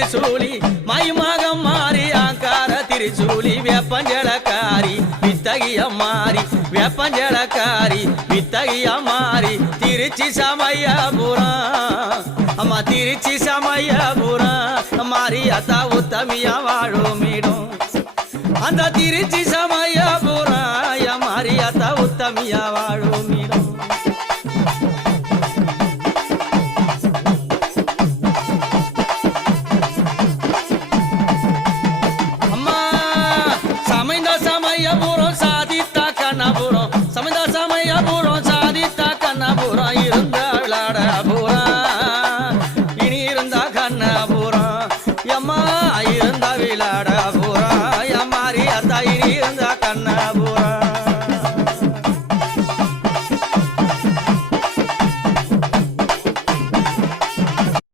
திருசூலி மயமாக மாறி ஆங்கார திருசூலி வேப்பஞ்சலக்காரி வித்தகிய மாறி வேப்பஞ்சலக்காரி வித்தகிய மாறி திருச்சி சமயபுரம் அம்மா திருச்சி சமயபுரம் மாரியாத்தா உத்தமியா வாழுமிடும் அந்த திருச்சி